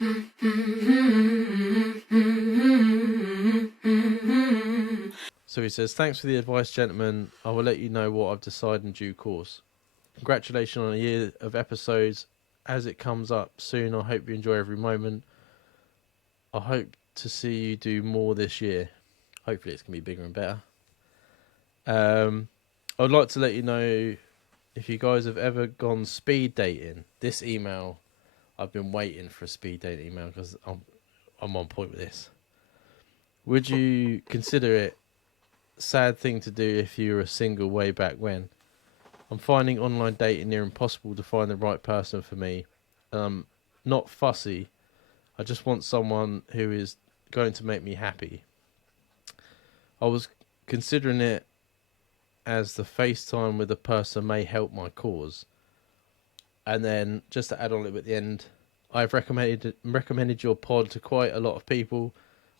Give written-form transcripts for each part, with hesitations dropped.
So he says, thanks for the advice, gentlemen. I will let you know what I've decided in due course. Congratulations on a year of episodes. As it comes up soon, I hope you enjoy every moment. I hope to see you do more this year. Hopefully it's going to be bigger and better. I would like to let you know if you guys have ever gone speed dating. This email, I've been waiting for a speed dating email because I'm on point with this. Would you consider it a sad thing to do if you were single way back when? I'm finding online dating near impossible to find the right person for me. Not fussy. I just want someone who is going to make me happy. I was considering it as the FaceTime with a person may help my cause. And then, just to add on a little bit at the end, I've recommended your pod to quite a lot of people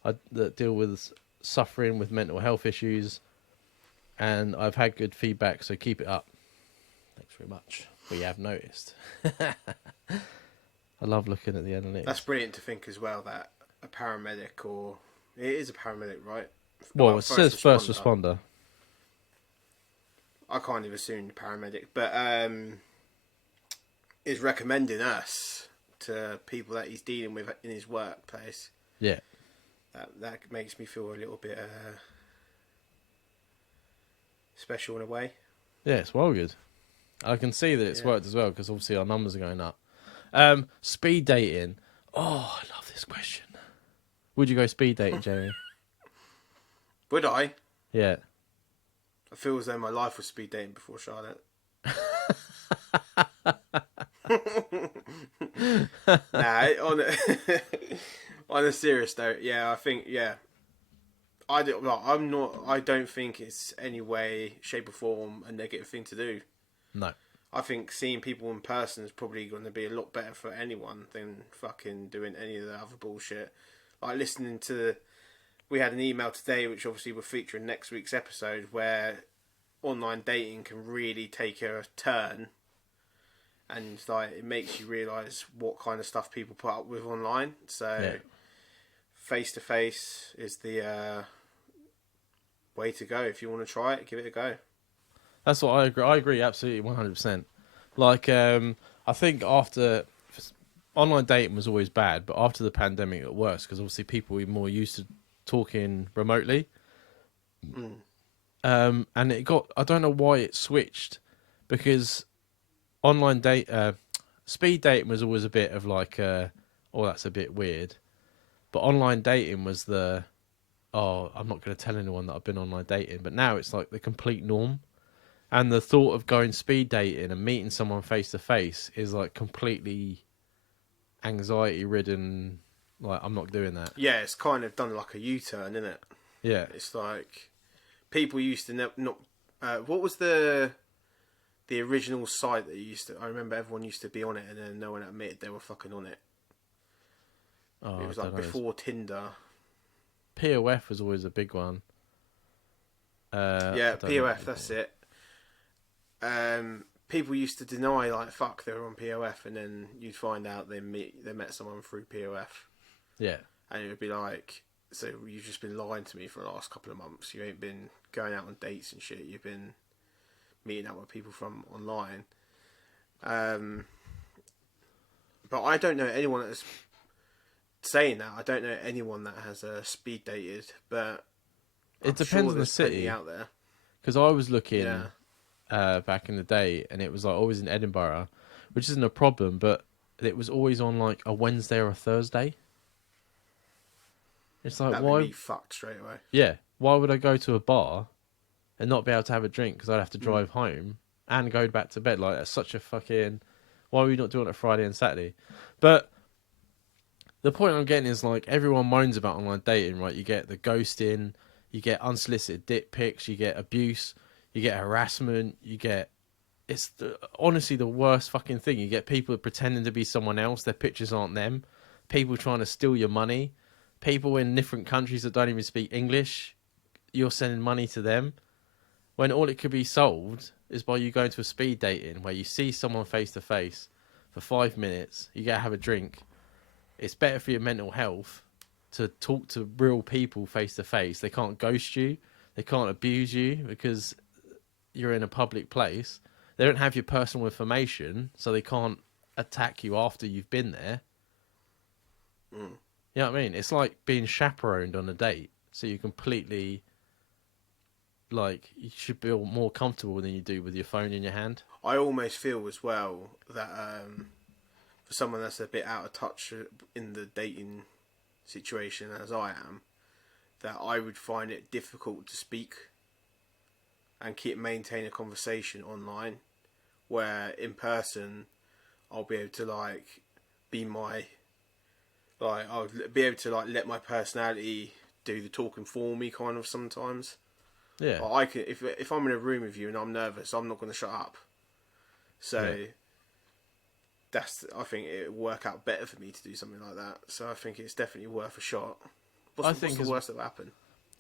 that deal with suffering with mental health issues, and I've had good feedback, so keep it up. Thanks very much. We have noticed. I love looking at the analytics. That's brilliant to think as well that a paramedic, or it is a paramedic, right? Well, it says first responder. I can't even assume paramedic, but is recommending us to people that he's dealing with in his workplace. Yeah. That makes me feel a little bit special in a way. Yeah, it's well good. I can see that it's worked as well because obviously our numbers are going up. Speed dating. Oh, I love this question. Would you go speed dating, Jerry? Would I? Yeah. I feel as though my life was speed dating before Charlotte. On a serious note, yeah, I think, yeah. I don't think it's any way, shape or form a negative thing to do. No. I think seeing people in person is probably going to be a lot better for anyone than fucking doing any of the other bullshit. Like listening to... We had an email today, which obviously will feature in next week's episode, where online dating can really take a turn. And like it makes you realise what kind of stuff people put up with online. So face-to-face is the way to go. If you want to try it, give it a go. That's what I agree. I agree absolutely 100%. Like, I think after... Online dating was always bad, but after the pandemic it worse because obviously people were more used to talking remotely. And it got... I don't know why it switched because online speed dating was always a bit of like, that's a bit weird. But online dating was I'm not going to tell anyone that I've been online dating. But now it's like the complete norm. And the thought of going speed dating and meeting someone face to face is like completely anxiety ridden. Like, I'm not doing that. Yeah, it's kind of done like a U-turn, isn't it? Yeah. It's like people used to not. What was the original site that you used to? I remember everyone used to be on it, and then no one admitted they were fucking on it. Oh, it was like before Tinder. POF was always a big one. Yeah, POF. That's it. People used to deny like fuck they were on POF, and then you'd find out they met someone through POF. Yeah, and it would be like, so you've just been lying to me for the last couple of months. You ain't been going out on dates and shit. You've been meeting up with people from online. But I don't know anyone that's saying that. I don't know anyone that has speed dated, but it depends on the city out there. Because I was looking back in the day, and it was like always in Edinburgh, which isn't a problem, but it was always on like a Wednesday or a Thursday. It's like, that'd why? Be fucked straight away. Yeah, why would I go to a bar and not be able to have a drink because I'd have to drive home and go back to bed? Like, that's such a fucking... Why are we not doing it Friday and Saturday? But the point I'm getting is, like, everyone moans about online dating, right? You get the ghosting, you get unsolicited dick pics, you get abuse, you get harassment, you get... It's honestly the worst fucking thing. You get people pretending to be someone else, their pictures aren't them, people trying to steal your money, people in different countries that don't even speak English, you're sending money to them, when all it could be solved is by you going to a speed dating where you see someone face to face for 5 minutes, you gotta have a drink. it's better for your mental health to talk to real people face to face. They can't ghost you. They can't abuse you because you're in a public place. They don't have your personal information, so they can't attack you after you've been there. Mm. You know what I mean? It's like being chaperoned on a date. So you completely, like, you should feel more comfortable than you do with your phone in your hand. I almost feel as well that for someone that's a bit out of touch in the dating situation as I am, that I would find it difficult to speak and maintain a conversation online, where in person I'll be able to like be my I'll be able to like let my personality do the talking for me kind of sometimes. Yeah. Like, I can if I'm in a room with you and I'm nervous, I'm not going to shut up. So I think it would work out better for me to do something like that. So I think it's definitely worth a shot. What's the worst that will happen?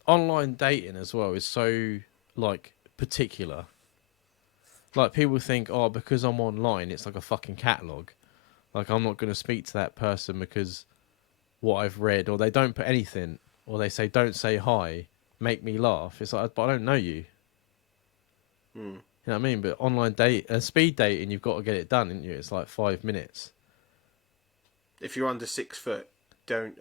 Online dating as well is so, like, particular. Like, people think, oh, because I'm online, it's like a fucking catalogue. Like, I'm not going to speak to that person because what I've read, or they don't put anything, or they say, don't say hi, make me laugh. It's like, but I don't know you. Mm. You know what I mean? But online speed dating, you've got to get it done, haven't you? It's like 5 minutes. If you're under 6 foot, don't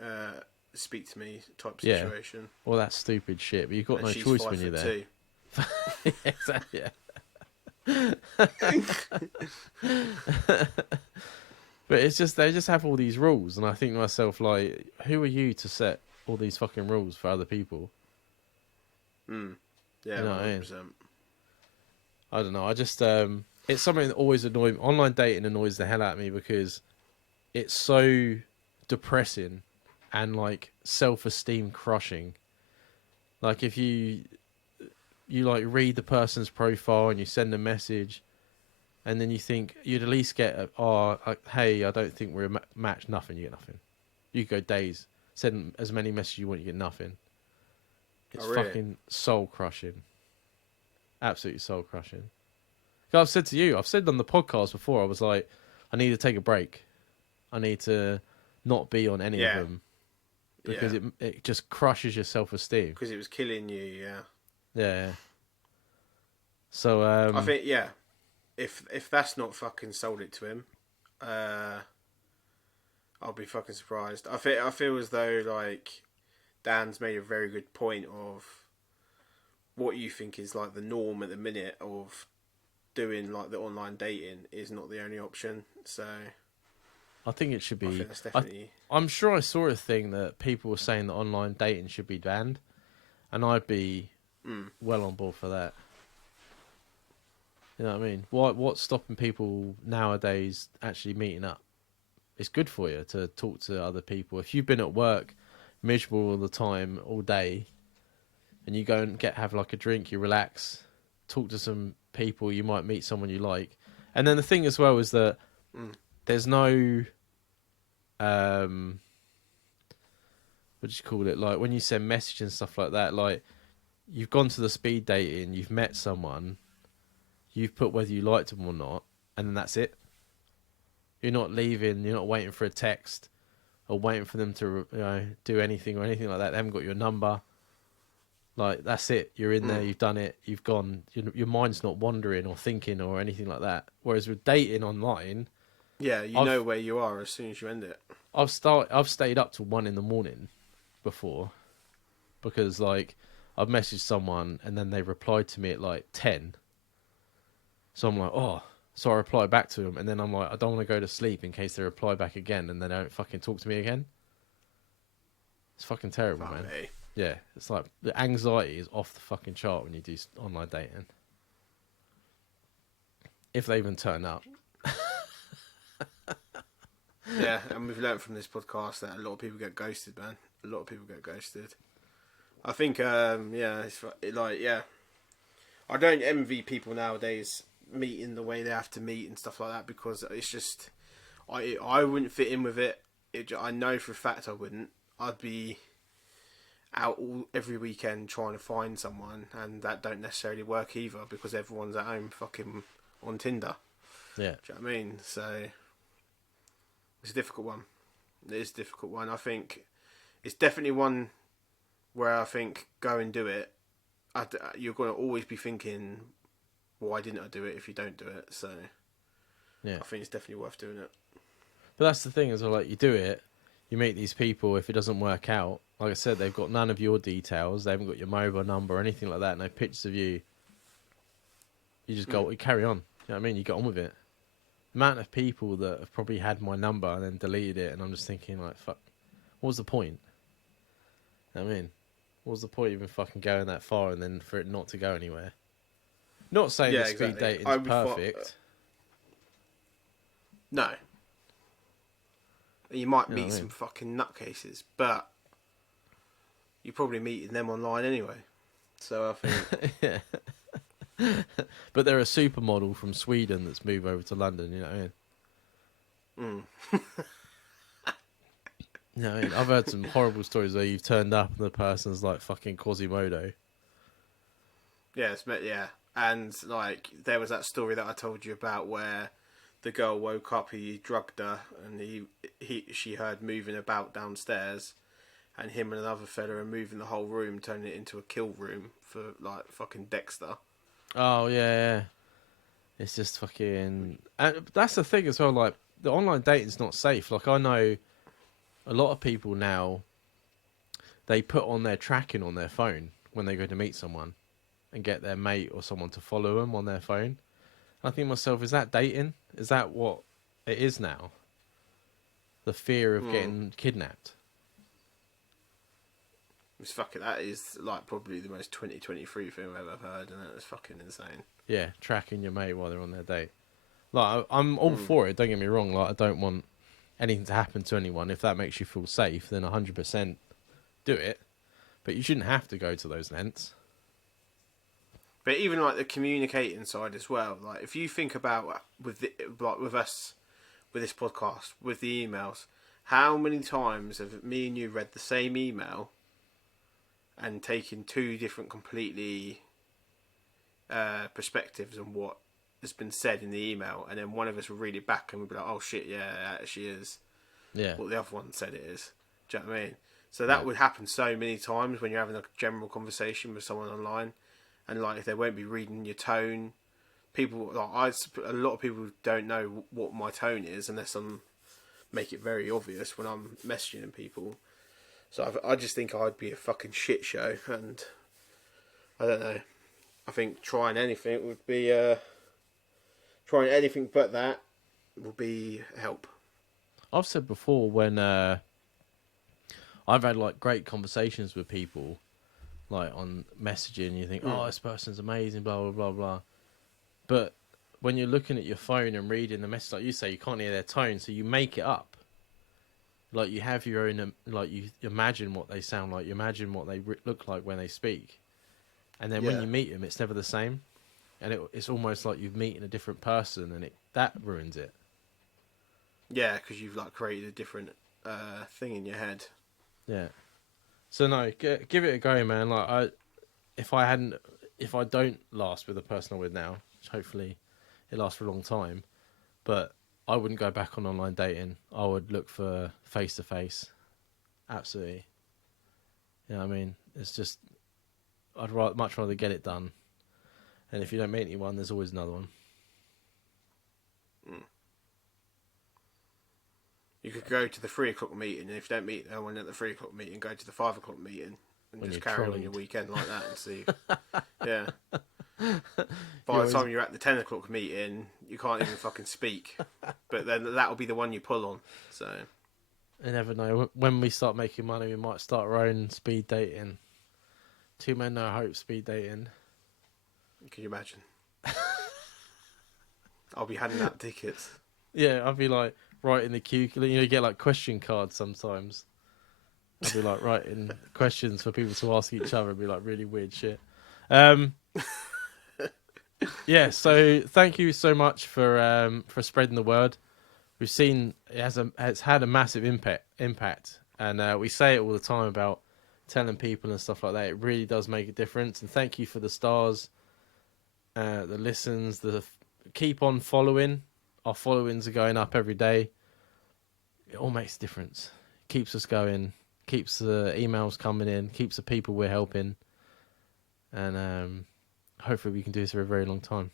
speak to me type situation. Well, that's stupid shit, but you've got no choice when you're there. Exactly. Yeah. But it's just, they just have all these rules, and I think to myself, like, who are you to set all these fucking rules for other people? Mm. Yeah, you know 100%. I don't know. I just it's something that always annoys me. Online dating annoys the hell out of me because it's so depressing and like self-esteem crushing. Like if you like read the person's profile and you send a message, and then you think you'd at least get hey, I don't think we're a match. Nothing. You get nothing. You go days, send as many messages you want, you get nothing. It's fucking soul crushing. Absolutely soul crushing. I've said to you, I've said on the podcast before, I was like, I need to take a break. I need to not be on any of them because it just crushes your self-esteem. Because it was killing you, yeah. Yeah. So I think if that's not fucking sold it to him, I'll be fucking surprised. I feel as though like Dan's made a very good point of what you think is like the norm at the minute of doing like the online dating is not the only option. So I think it should be. I think that's definitely... I'm sure I saw a thing that people were saying that online dating should be banned, and I'd be well on board for that. You know what I mean? What's stopping people nowadays actually meeting up? It's good for you to talk to other people. If you've been at work miserable all the time, all day, and you go and have like a drink, you relax, talk to some people, you might meet someone you like. And then the thing as well is that there's no what do you call it? Like when you send messages and stuff like that, like you've gone to the speed dating, you've met someone, you've put whether you liked them or not, and then that's it. You're not leaving, you're not waiting for a text or waiting for them to do anything or anything like that. They haven't got your number. Like, that's it. You're in there, you've done it, you've gone. Your mind's not wandering or thinking or anything like that. Whereas with dating online... Yeah, you know where you are as soon as you end it. I've stayed up till 1 a.m. before because, like, I've messaged someone and then they replied to me at, like, 10. So I'm like, oh... So I reply back to them, and then I'm like, I don't want to go to sleep in case they reply back again and they don't fucking talk to me again. It's fucking terrible, man. Me. Yeah, it's like the anxiety is off the fucking chart when you do online dating. If they even turn up. Yeah, and we've learned from this podcast that a lot of people get ghosted, man. A lot of people get ghosted. I think, it's like, yeah. I don't envy people nowadays meeting the way they have to meet and stuff like that because it's just I wouldn't fit in with it. I know for a fact I wouldn't. I'd be out every weekend trying to find someone, and that don't necessarily work either because everyone's at home fucking on Tinder. Yeah. Do you know what I mean? So it's a difficult one. It is a difficult one. I think it's definitely one where I think go and do it. You're going to always be thinking, why didn't I do it if you don't do it? So Yeah. I think it's definitely worth doing it. But that's the thing as well. Like, you do it, you meet these people. If it doesn't work out, like I said, they've got none of your details. They haven't got your mobile number or anything like that. No pictures of you. You just go, you carry on. You know what I mean? You get on with it. The amount of people that have probably had my number and then deleted it, and I'm just thinking, like, fuck, what was the point? You know what I mean, what was the point even fucking going that far and then for it not to go anywhere? Not saying Yeah, that speed exactly. dating's perfect. No. You might You know meet what I some mean? fucking nutcases, but you're probably meeting them online anyway. So I think... Yeah. But they're a supermodel from Sweden that's moved over to London, you know what I mean? You know what I mean? I've heard some horrible stories where you've turned up and the person's like fucking Quasimodo. Yeah. And, like, there was that story that I told you about where the girl woke up, he drugged her, and she heard moving about downstairs, and him and another fella are moving the whole room, turning it into a kill room for, like, fucking Dexter. Oh, yeah. It's just fucking... And that's the thing as well, like, the online dating's not safe. Like, I know a lot of people now, they put on their tracking on their phone when they go to meet someone and get their mate or someone to follow them on their phone. I think to myself, is that dating? Is that what it is now? The fear of getting kidnapped. It's fucking... That is, like, probably the most 2023 thing I've ever heard, and it's fucking insane. Yeah, tracking your mate while they're on their date. Like, I'm all for it, don't get me wrong. Like, I don't want anything to happen to anyone. If that makes you feel safe, then 100% do it. But you shouldn't have to go to those lengths. But even, like, the communicating side as well, like, if you think about with us with this podcast, with the emails, how many times have me and you read the same email and taken two different completely perspectives on what has been said in the email, and then one of us will read it back and we'll be like, oh shit, yeah, it actually is what the other one said it is. Do you know what I mean? So that would happen so many times when you're having a general conversation with someone online, and, like, if they won't be reading your tone, people, like, a lot of people don't know what my tone is unless I'm make it very obvious when I'm messaging people. So I just think I'd be a fucking shit show, and I don't know. I think trying anything would be trying anything but that will be help. I've said before when I've had like great conversations with people, like on messaging, you think, oh, this person's amazing, blah blah blah blah. But when you're looking at your phone and reading the message, like you say, you can't hear their tone, so you make it up. Like, you have your own, like, you imagine what they sound like, you imagine what they look like when they speak, and then when you meet them, it's never the same, and it's almost like you've meeting a different person, and that ruins it. Yeah, because you've, like, created a different thing in your head. Yeah. So no, give it a go, man. Like, if I don't last with the person I'm with now, which hopefully it lasts for a long time, but I wouldn't go back on online dating. I would look for face to face. Absolutely. You know what I mean? It's just, I'd much rather get it done. And if you don't meet anyone, there's always another one. You could go to the 3:00 meeting, and if you don't meet no one at the 3:00 meeting, go to the 5:00 meeting and When just you're carry on your trolled. weekend like that and see. Yeah. By the time you're at the 10:00 meeting, you can't even fucking speak. But then that'll be the one you pull on. So. You never know. When we start making money, we might start our own speed dating. Two men, no hope, speed dating. Can you imagine? I'll be handing out tickets. Yeah, I'd be like writing the queue. You get like question cards sometimes. I'd be like writing questions for people to ask each other. It'd be like really weird shit. Yeah, so thank you so much for spreading the word. We've seen it's had a massive impact, and we say it all the time about telling people and stuff like that. It really does make a difference. And thank you for the stars, the listens, keep on following. Our followings are going up every day. it all makes a difference. Keeps us going, keeps the emails coming in, keeps the people we're helping, and hopefully we can do this for a very long time.